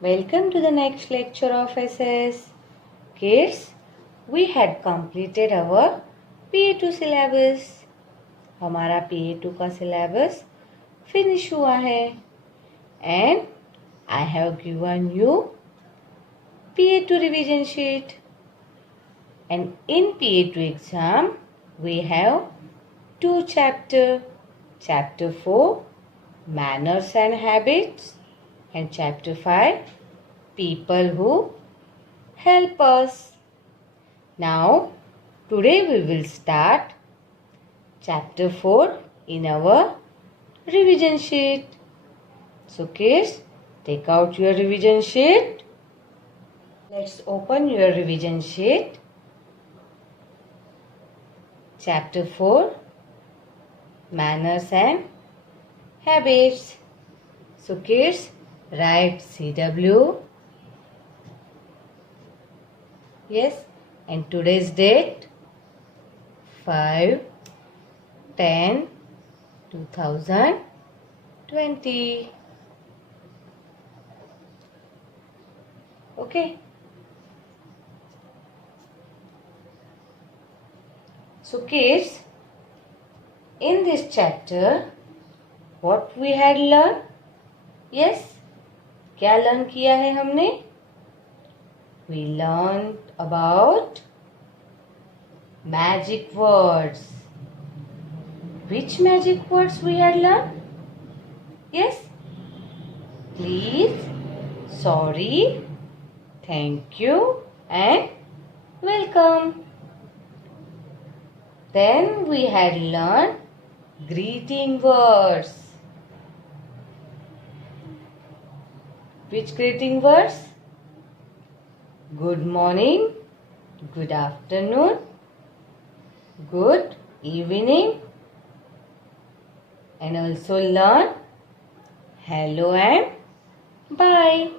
Welcome to the next lecture of SS. Kids, we had completed our PA2 syllabus. हमारा PA2 का syllabus finish हुआ है and I have given you PA2 revision sheet. And in PA2 exam, we have two chapters. Chapter 4, Manners and Habits, and Chapter 5, People who help us. Now, today we will start Chapter 4 in our revision sheet. So, kids, take out your revision sheet. Let's open your revision sheet. Chapter 4, Manners and Habits. So, kids, write CW. Yes, and today's date 5/10/2020. Okay. So kids, in this chapter, what we had learned? Yes, क्या learn किया है हमने? We learned about magic words. Which magic words we had learned? Yes. Please, sorry, thank you and welcome. Then we had learned greeting words. Which greeting words? Good morning, good afternoon, good evening, and also learn hello and bye.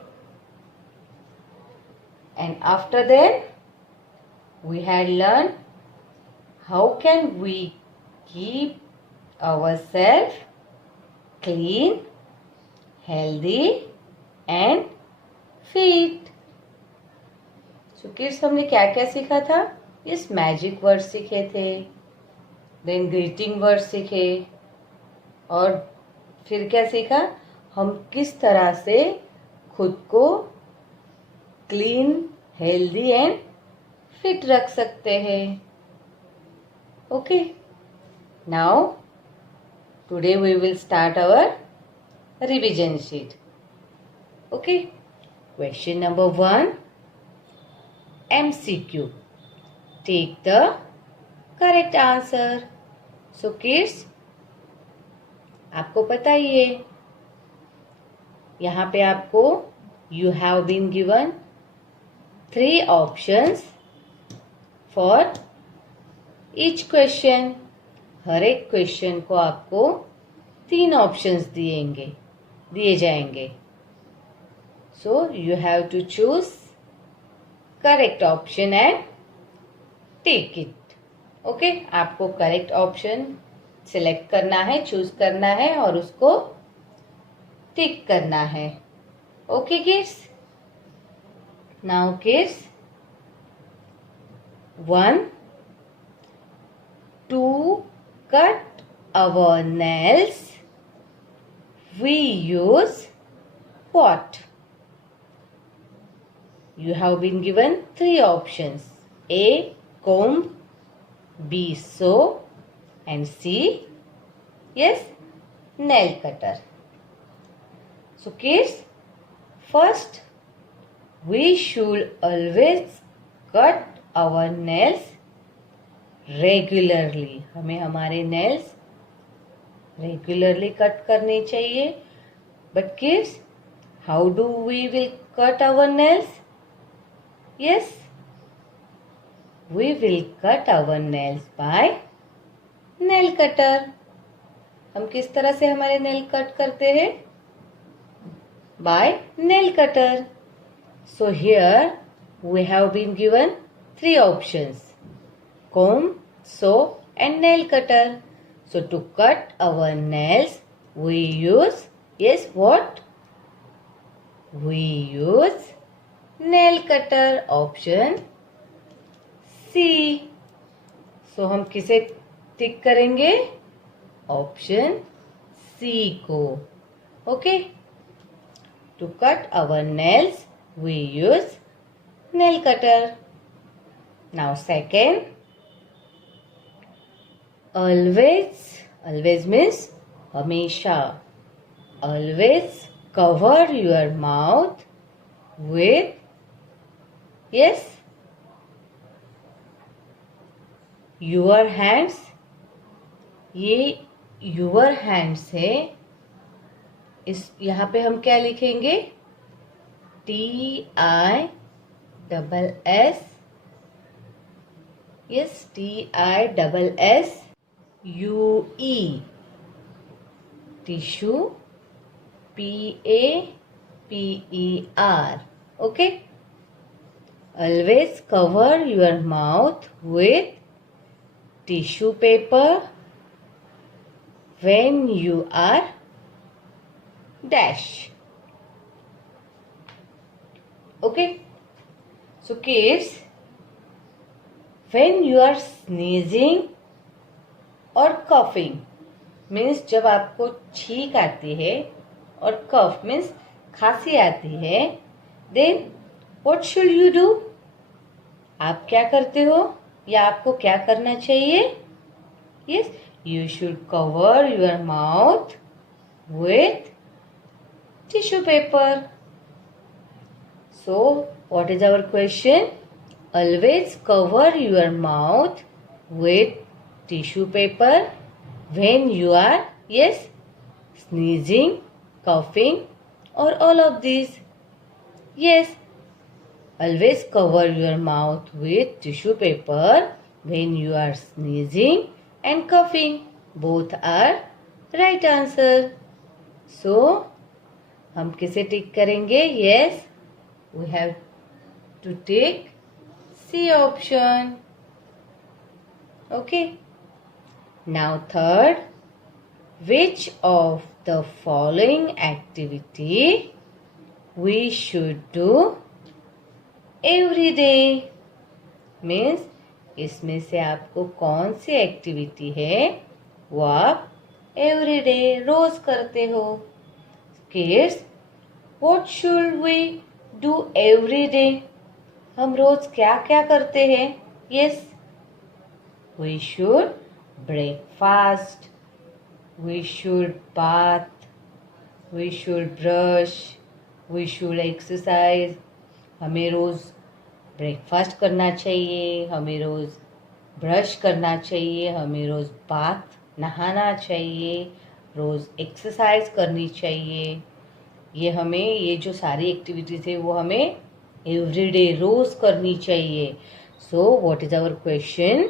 And after that, we had learned how can we keep ourselves clean, healthy and fit. So kids, हमने क्या क्या सीखा था? इस magic word सीखे थे, then greeting word सीखे, और फिर क्या सीखा? हम किस तरह से खुद को क्लीन, हेल्दी एंड फिट रख सकते हैं. Okay, now today we will start our revision sheet. Okay, question number 1, MCQ. Take the correct answer. So kids, आपको पता ही है, यहाँ पे आपको you have been given 3 options for each question. हर एक क्वेश्चन को आपको 3 ऑप्शंस दिए जाएंगे. So you have to choose correct option and tick it. Okay, आपको करेक्ट ऑप्शन सिलेक्ट करना है, चूज करना है और उसको टिक करना है. Okay kids, now kids, 1, to cut our nails we use what? You have been given 3 options: A, comb, B, saw, and C, yes, nail cutter. So kids, first we should always cut our nails regularly. हमें हमारे nails regularly cut करने चाहिए. But kids, how do we will cut our nails? Yes, we will cut our nails by nail cutter. हम किस तरह से हमारे nail cut करते हैं? By nail cutter. So here we have been given 3 options: comb, saw and nail cutter. So to cut our nails we use, yes, what? we use nail cutter. Option C. सो हम किसे tick करेंगे? Option C को. Okay. To cut our nails we use nail cutter. Now second, always means हमेशा. Always cover your mouth with, yes, your hands. ये your hands है. इस यहाँ पे हम क्या लिखेंगे? TISS. Yes, TISSUE. Tissue. PAPER. Okay. Always cover your mouth with tissue paper when you are dash. Okay. So kids, when you are sneezing or coughing means जब आपको छींक आती है और कफ means खांसी आती है, then what should you do? आप क्या करते हो या आपको क्या करना चाहिए? Yes, you should cover your mouth with tissue paper. So, what is our question? Always cover your mouth with tissue paper when you are, yes, sneezing, coughing or all of these. Yes, always cover your mouth with tissue paper when you are sneezing and coughing. Both are right answer. So, हम किसे tick करेंगे? Yes, we have to take C option. Okay. Now third, which of the following activity we should do every day? Means इसमें से आपको कौन सी activity है वो आप every day रोज करते हो? Kids, what should we do every day? हम रोज क्या क्या करते हैं? Yes, we should breakfast, we should bath, we should brush, we should exercise. हमें रोज ब्रेकफास्ट करना चाहिए, हमें रोज ब्रश करना चाहिए, हमें रोज बाथ नहाना चाहिए, रोज एक्सरसाइज करनी चाहिए. ये जो सारी एक्टिविटीज है वो हमें एवरीडे रोज करनी चाहिए. So what is our question?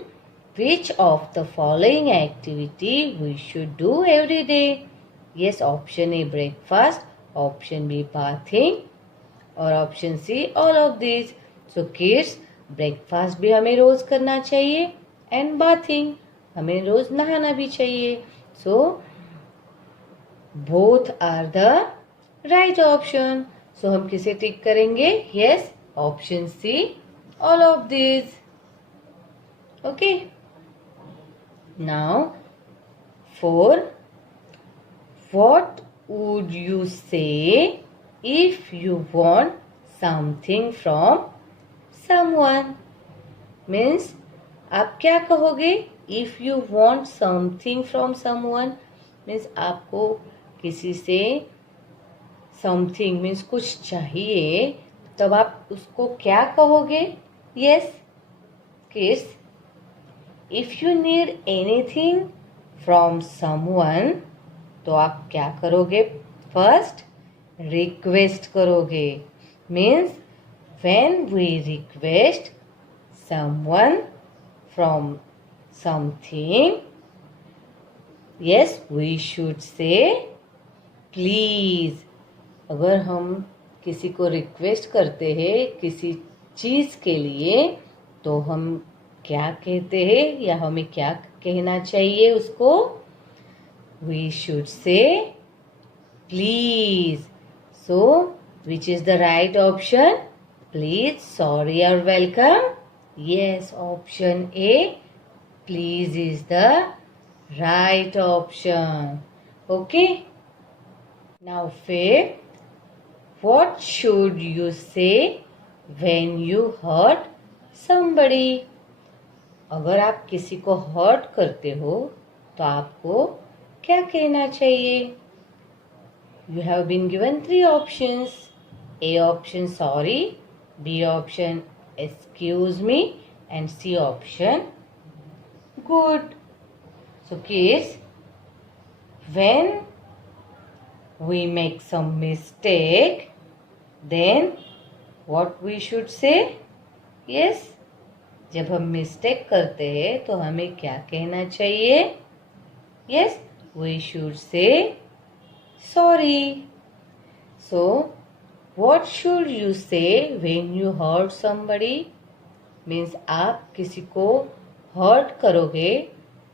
Which of the following activity we should do every day? Yes, option A breakfast, option B bathing और option C all of this. So kids, breakfast भी हमें रोज करना चाहिए and bathing हमें रोज नहाना भी चाहिए. So both are the right option. So हम किसे टिक करेंगे? Yes, option C all of this. Okay. Now 4, what would you say if you want something from someone? Means आप क्या कहोगे? If you want something from someone means आपको किसी से something means कुछ चाहिए, तब आप उसको क्या कहोगे? Yes kids, if you need anything from someone तो आप क्या करोगे? फर्स्ट रिक्वेस्ट करोगे. Means when we request someone from something, yes we should say please. अगर हम किसी को रिक्वेस्ट करते हैं किसी चीज के लिए तो हम क्या कहते हैं या हमें क्या कहना चाहिए उसको? We should say please. So Which is the right option? Please, sorry or welcome. Yes, option A, please is the right option. Okay. Now fifth, what should you say when you hurt somebody? अगर आप किसी को hurt करते हो तो आपको क्या कहना चाहिए? You have been given three options. A option sorry, B option excuse me, and C option good. So kids, when we make some mistake, then what we should say? Yes, जब हम mistake करते हैं तो हमें क्या कहना चाहिए? Yes, we should say sorry. So, what should you say when you hurt somebody? Means आप किसी को hurt करोगे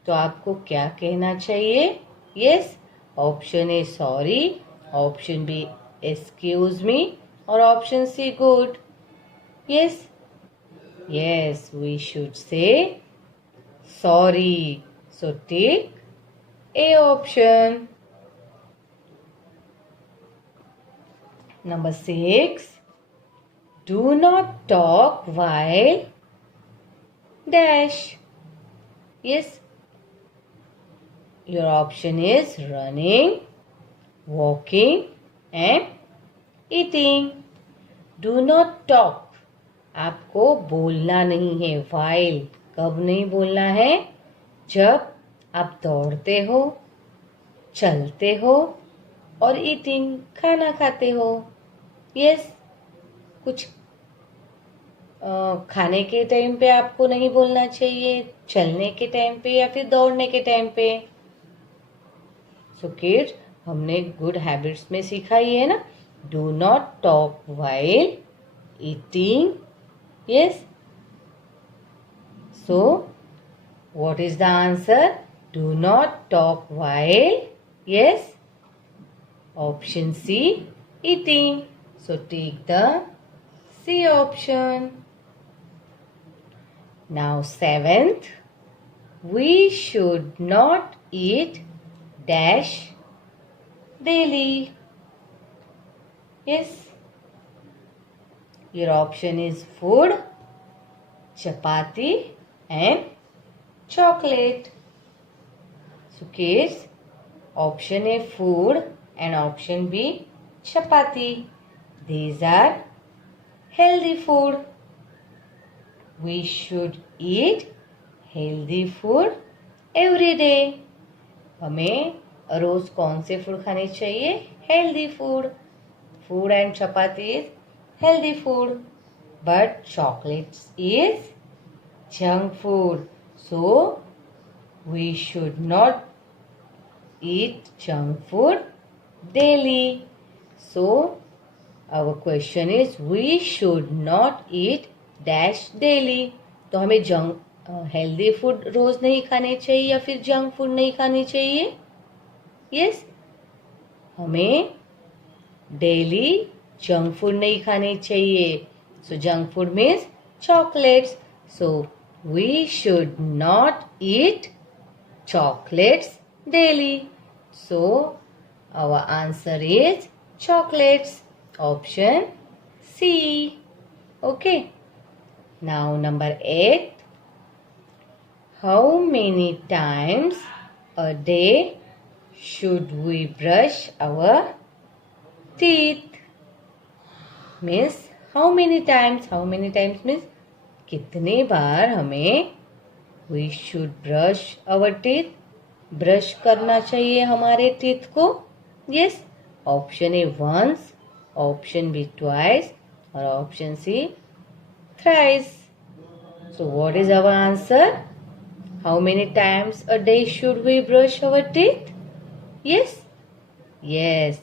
तो आपको क्या कहना चाहिए? Yes, option A sorry, option B excuse me, और option C good. Yes. Yes, we should say sorry. So take A option. Number 6. Do not talk while dash. Yes. Your option is running, walking and eating. Do not talk. आपको बोलना नहीं है. while कब नहीं बोलना है? जब आप दौड़ते हो, चलते हो और ईटिंग खाना खाते हो. यस, कुछ खाने के टाइम पे आपको नहीं बोलना चाहिए, चलने के टाइम पे या फिर दौड़ने के टाइम पे. सो किड्स, हमने गुड हैबिट्स में सीखा ही है ना, do not talk while eating. Yes. So, what is the answer? Do not talk while. Yes. Option C, eating. So, take the C option. Now, 7th. We should not eat dash daily. Yes. Your option is food, chapati and chocolate. So kids, option A food and option B chapati. These are healthy food. We should eat healthy food every day. हमें रोज कौन से food खाने चाहिए? Healthy food. Food and chapati is healthy food, but chocolates is junk food. So we should not eat junk food daily. So our question is we should not eat dash daily. तो हमें junk healthy food रोज नहीं खाने चाहिए या फिर junk food नहीं खानी चाहिए. यस, हमें डेली जंक फूड नहीं खाने चाहिए. So junk food means chocolates. So we should not eat chocolates daily. So our answer is chocolates. Option C. Okay. Now number 8. How many times a day should we brush our teeth? Means how many times means कितने बार हमें we should brush our teeth, brush करना चाहिए हमारे teeth को. Yes, option A once, option B twice और option C thrice. So what is our answer? How many times a day should we brush our teeth? Yes, yes,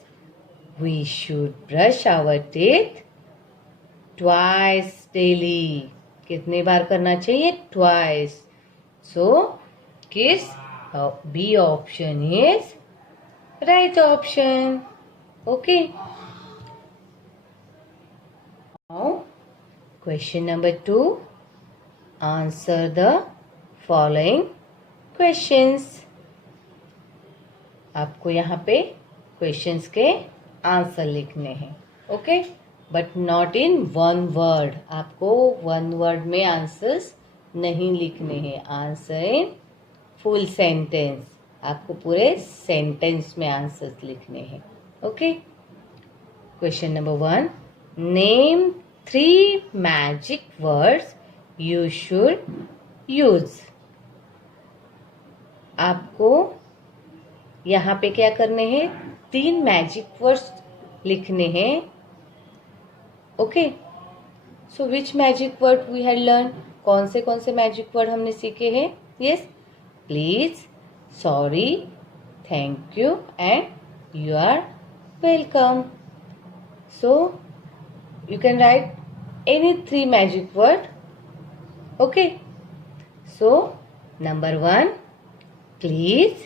we should brush our teeth twice daily. कितने बार करना चाहिए? Twice. So, kids, B option is right option. Okay. Now, question number 2. Answer the following questions. आपको यहाँ पे questions के answer लिखने हैं, okay, but not in one word. आपको वन वर्ड में आंसर्स नहीं लिखने हैं. Answer in full sentence. आपको पूरे सेंटेंस में आंसर्स लिखने हैं, okay. Question number 1. Name 3 magic words you should use. आपको यहाँ पे क्या करने हैं? 3 मैजिक वर्ड्स लिखने हैं, okay. So which magic word we had learn? कौन से मैजिक वर्ड हमने सीखे हैं? Yes, please, sorry, thank you and you are welcome. So you can write any 3 magic word, okay. So number 1, please,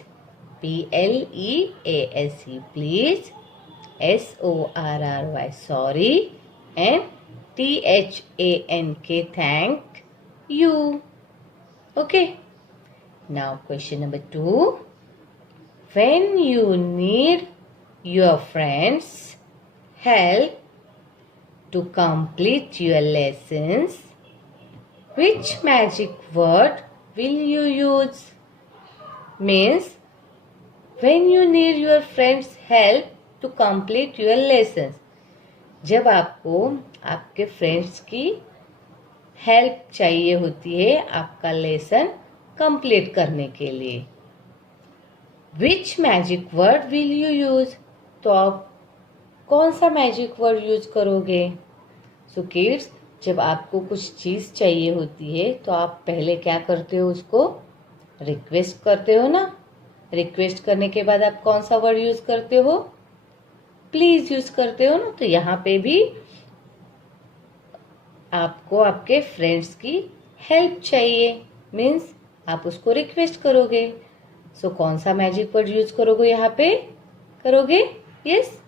PLEASE, please, SORRY, sorry, and THANK, thank you, okay. Now question number 2. When you need your friends help to complete your lessons, which magic word will you use? Means, when you need your friends help to complete your lessons, जब आपको आपके friends की help चाहिए होती है आपका lesson complete करने के लिए, which magic word will you use? तो आप कौन सा मैजिक वर्ड यूज करोगे? सो किड्स, जब आपको कुछ चीज चाहिए होती है तो आप पहले क्या करते हो? उसको रिक्वेस्ट करते हो ना. रिक्वेस्ट करने के बाद आप कौन सा वर्ड यूज करते हो? प्लीज यूज करते हो ना. तो यहाँ पे भी आपको आपके फ्रेंड्स की हेल्प चाहिए, मीन्स आप उसको रिक्वेस्ट करोगे. सो कौन सा मैजिक वर्ड यूज करोगे? यहाँ पे करोगे यस,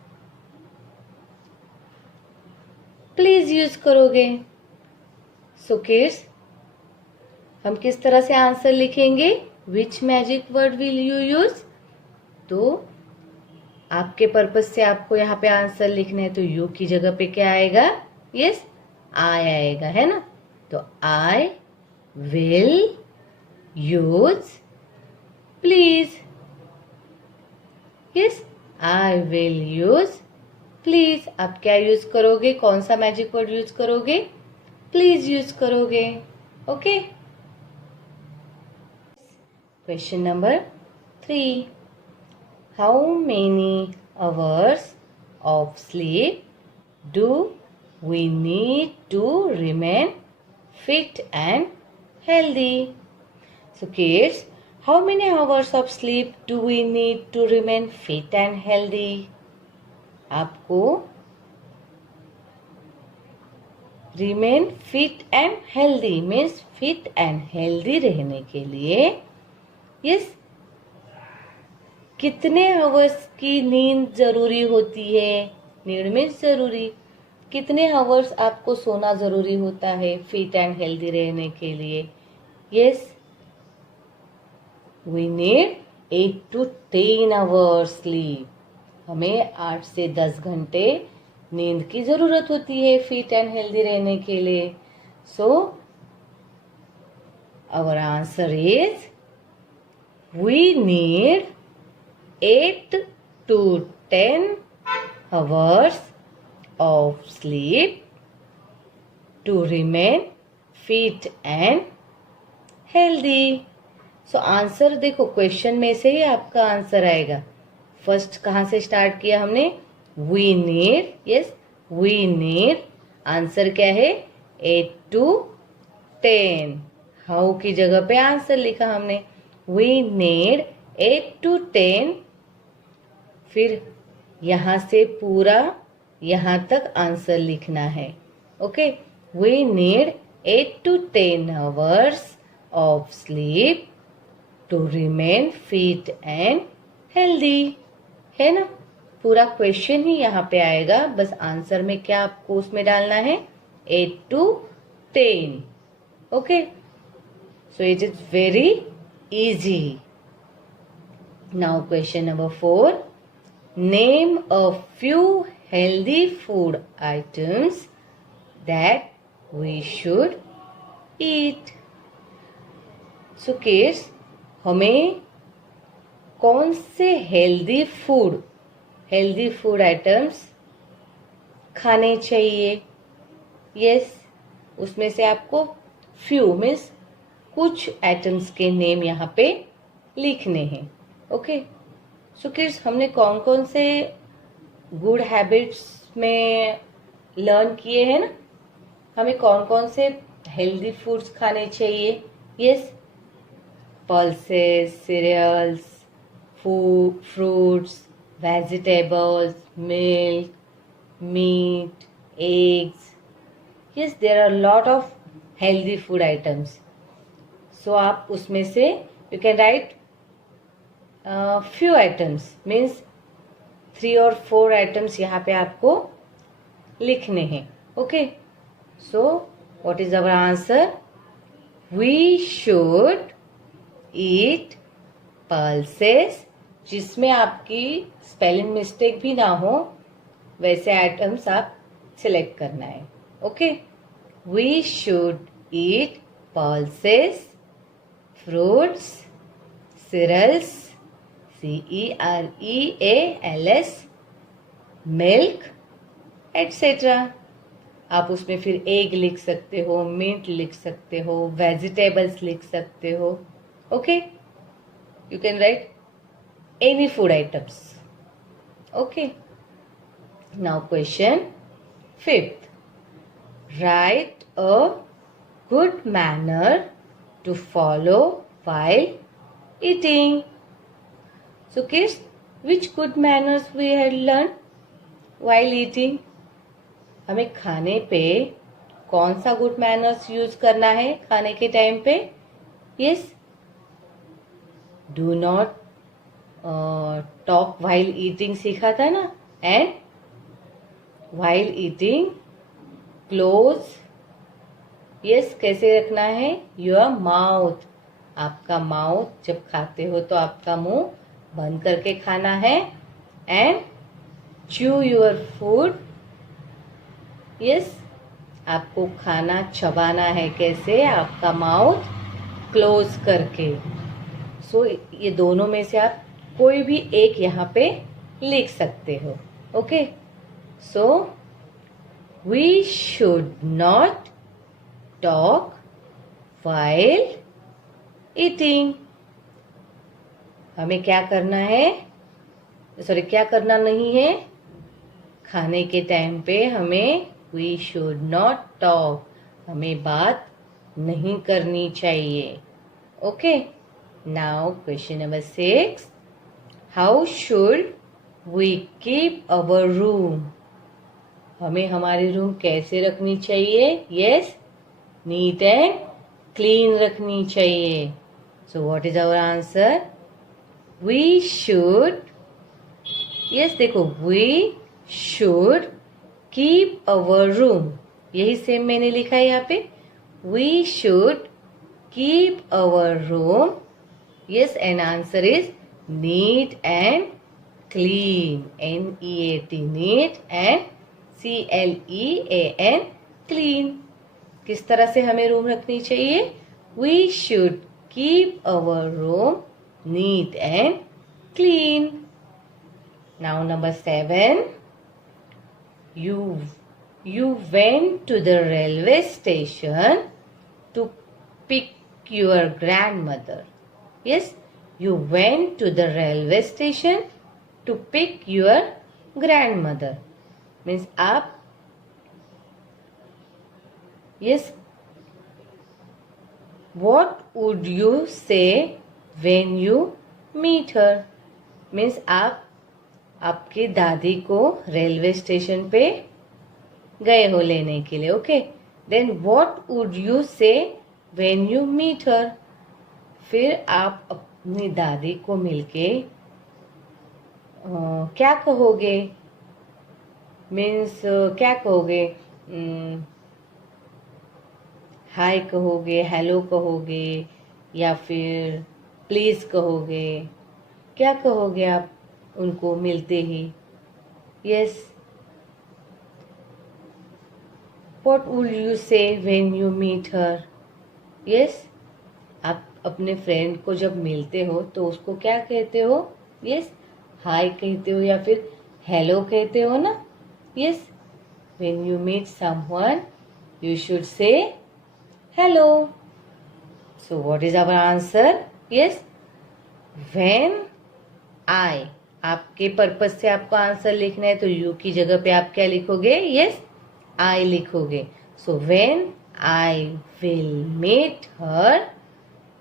प्लीज यूज करोगे. सो किड्स, हम किस तरह से आंसर लिखेंगे? Which magic word will you use? तो आपके पर्पज से आपको यहाँ पे आंसर लिखना है, तो यू की जगह पे क्या आएगा? यस, आई आएगा, है ना. तो I will use please. Yes, I will use please. आप क्या यूज करोगे? कौन सा मैजिक वर्ड यूज करोगे? प्लीज यूज करोगे, okay. Question number 3. How many hours of sleep do we need to remain fit and healthy? So kids, how many hours of sleep do we need to remain fit and healthy? आपको remain fit and healthy means fit and healthy रहने के लिए yes, कितने hours की नींद जरूरी होती है? नींद मीन्स जरूरी. कितने आवर्स आपको सोना जरूरी होता है फिट एंड हेल्दी रहने के लिए? Yes, we need 8 to 10 hours sleep. हमें 8 से 10 घंटे नींद की जरूरत होती है फिट एंड हेल्दी रहने के लिए. So our answer is we need 8 to 10 hours of sleep to remain fit and healthy. So answer देखो, क्वेश्चन में से ही आपका आंसर आएगा. फर्स्ट कहाँ से स्टार्ट किया हमने? We need. Yes, we need. Answer क्या है? 8 to 10. हाउ की जगह पे आंसर लिखा हमने. We need 8 to 10. फिर यहां से पूरा यहां तक आंसर लिखना है, okay. We need 8 to 10 hours of sleep to remain fit and healthy, है ना. पूरा क्वेश्चन ही यहाँ पे आएगा, बस आंसर में क्या आपको उसमें डालना है? 8 to 10. Okay, so it is very easy. Now question number 4. Name a few healthy food items that we should eat. So kids, हमें कौन से हेल्दी फूड आइटम्स खाने चाहिए? यस, उसमें से आपको फ्यू मीन्स कुछ आइटम्स के नेम यहाँ पे लिखने हैं. ओके, सो किड्स, हमने कौन कौन से गुड हैबिट्स में लर्न किए हैं ना, हमें कौन कौन से हेल्दी फूड्स खाने चाहिए? Yes, pulses, cereals, fruits, vegetables, milk, meat, eggs. Yes, there are a lot of healthy food items. So आप उसमें से you can write few items, means 3 or 4 items यहाँ पे आपको लिखने हैं. Okay, so what is our answer? We should eat pulses, जिसमें आपकी स्पेलिंग मिस्टेक भी ना हो, वैसे आइटम्स आप सिलेक्ट करना है. Okay, we should eat pulses, fruits, cereals, CEREALS, milk etcetera. आप उसमें फिर एग लिख सकते हो, मीट लिख सकते हो, वेजिटेबल्स लिख सकते हो. Okay, you can write any food items. Okay, now question 5th. Write a good manner to follow while eating. So kids, which good manners we had learned while eating? हमें खाने पे कौन सा गुड मैनर्स यूज करना है खाने के time पे? Yes, do not talk while eating सीखा था ना. And while eating close, yes, कैसे रखना है? Your mouth. आपका माउथ जब खाते हो तो आपका मुंह बंद करके खाना है. And chew your food. Yes, आपको खाना चबाना है कैसे? आपका माउथ क्लोज करके. सो ये दोनों में से आप कोई भी एक यहाँ पे लिख सकते हो. Okay, so we should not talk while eating. हमें क्या करना है? सॉरी, क्या करना नहीं है? खाने के टाइम पे हमें वी शुड नॉट टॉक, हमें बात नहीं करनी चाहिए. Okay, now question number 6. How should we keep our room? हमें हमारी रूम कैसे रखनी चाहिए? यस, नीट एंड क्लीन रखनी चाहिए. So what is our answer? We should, yes, देखो, we should keep our room, यही सेम मैंने लिखा है यहाँ पे. We should keep our room. Yes, and answer is neat and clean. NEAT, neat, and CLEAN, clean. किस तरह से हमें रूम रखनी चाहिए? We should keep our room neat and clean. Now number 7. You went to the railway station to pick your grandmother. Yes, you went to the railway station to pick your grandmother. Means आप, yes, what would you say when you meet her? Means आप आपकी दादी को railway station पे गए हो लेने के लिए. Okay, then what would you say when you meet her? फिर आप अपनी दादी को मिलके क्या कहोगे? मीन्स क्या कहोगे? हाय कहोगे, हेलो कहोगे या फिर प्लीज कहोगे? क्या कहोगे आप उनको मिलते ही? Yes, what would you say when you meet her? Yes, आप अपने फ्रेंड को जब मिलते हो तो उसको क्या कहते हो? यस, हाय कहते हो या फिर हेलो कहते हो ना? Yes, when you meet someone you should say hello. So what is our answer? Yes, when I. आपके पर्पज से आपको आंसर लिखना है तो यू की जगह पे आप क्या लिखोगे? यस, आई लिखोगे. So when I will meet her,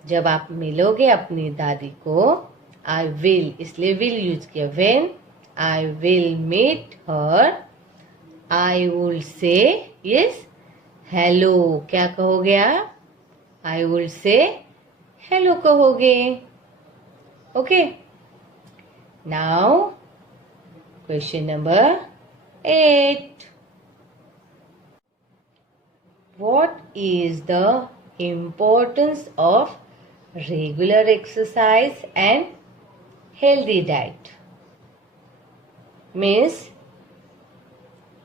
जब आप मिलोगे अपनी दादी को, आई विल इसलिए विल यूज किया. When I will meet her, I will say yes hello. क्या कहोगे आप? आई विल से हेलो कहोगे. Okay, now question number 8. What is the importance of regular exercise and healthy diet? Means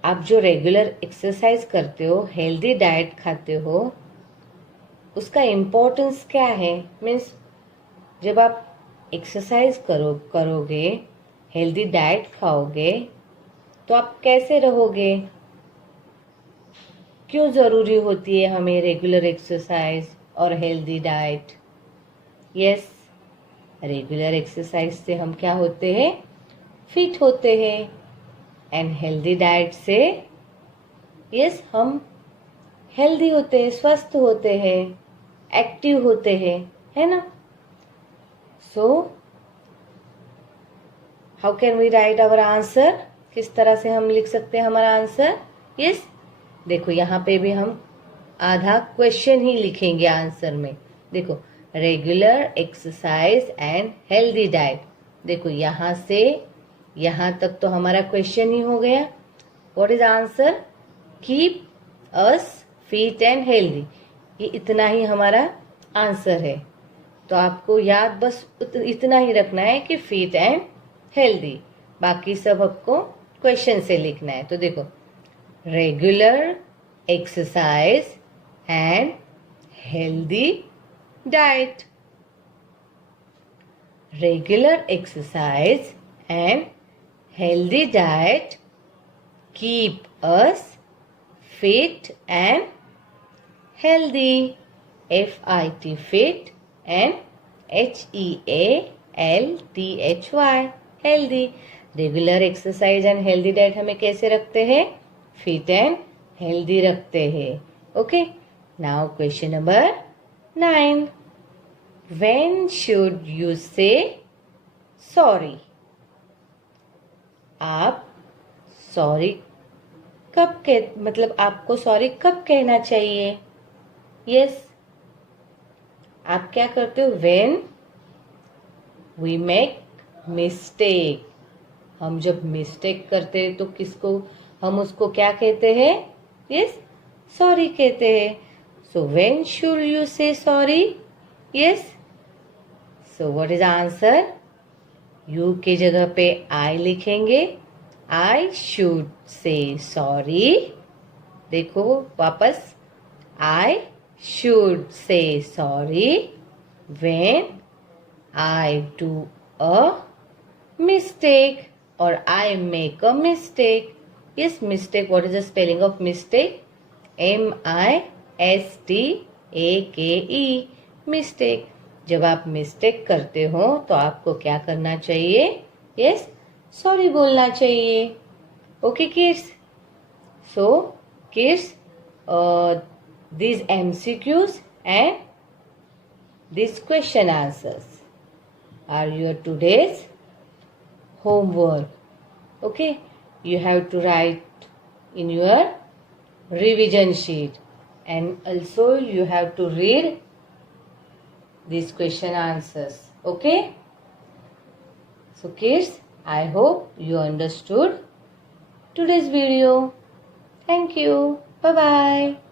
आप जो regular exercise करते हो, healthy diet खाते हो, उसका इम्पोर्टेंस क्या है? मीन्स जब आप एक्सरसाइज करोगे, हेल्दी डाइट खाओगे तो आप कैसे रहोगे? क्यों ज़रूरी होती है हमें रेगुलर एक्सरसाइज और healthy diet? Yes, regular exercise से हम क्या होते हैं? फिट होते हैं. एंड हेल्दी डाइट से यस हम हेल्दी होते हैं, स्वस्थ होते हैं, एक्टिव होते हैं, है ना? So how can we write our answer? किस तरह से हम लिख सकते हैं हमारा आंसर? यस, देखो यहाँ पे भी हम आधा क्वेश्चन ही लिखेंगे आंसर में. देखो, regular exercise and healthy diet. देखो यहाँ से यहाँ तक तो हमारा क्वेश्चन ही हो गया. What is answer? Keep us fit and healthy. ये इतना ही हमारा आंसर है. तो आपको याद बस इतना ही रखना है कि फिट एंड हेल्दी. बाकी सब आपको क्वेश्चन से लिखना है. तो देखो, regular exercise and healthy diet. Regular exercise and healthy diet keep us fit and healthy. FIT fit and HEALTHY healthy. Regular exercise and healthy diet हमें कैसे रखते हैं? फिट एंड हेल्दी रखते हैं. Okay, now question number 9. When should you say sorry? आप sorry मतलब आपको sorry कब कहना चाहिए? यस, आप क्या करते हो? When we make mistake. हम जब मिस्टेक करते हैं तो किसको हम उसको क्या कहते हैं? यस, सॉरी कहते हैं. So when should you say sorry? Yes, so what is answer? You की जगह पे आई लिखेंगे. I should say sorry. देखो वापस, I should say sorry when I do a mistake or I make a mistake. Yes, mistake. What is the spelling of mistake? MISTAKE. Mistake. जब आप mistake करते हो तो आपको क्या करना चाहिए? यस, सॉरी बोलना चाहिए. Okay kids, so kids, these MCQs and these question answers are your today's homework. Okay, you have to write in your revision sheet and also you have to read these question answers. Okay, so kids, I hope you understood today's video. Thank you. Bye bye.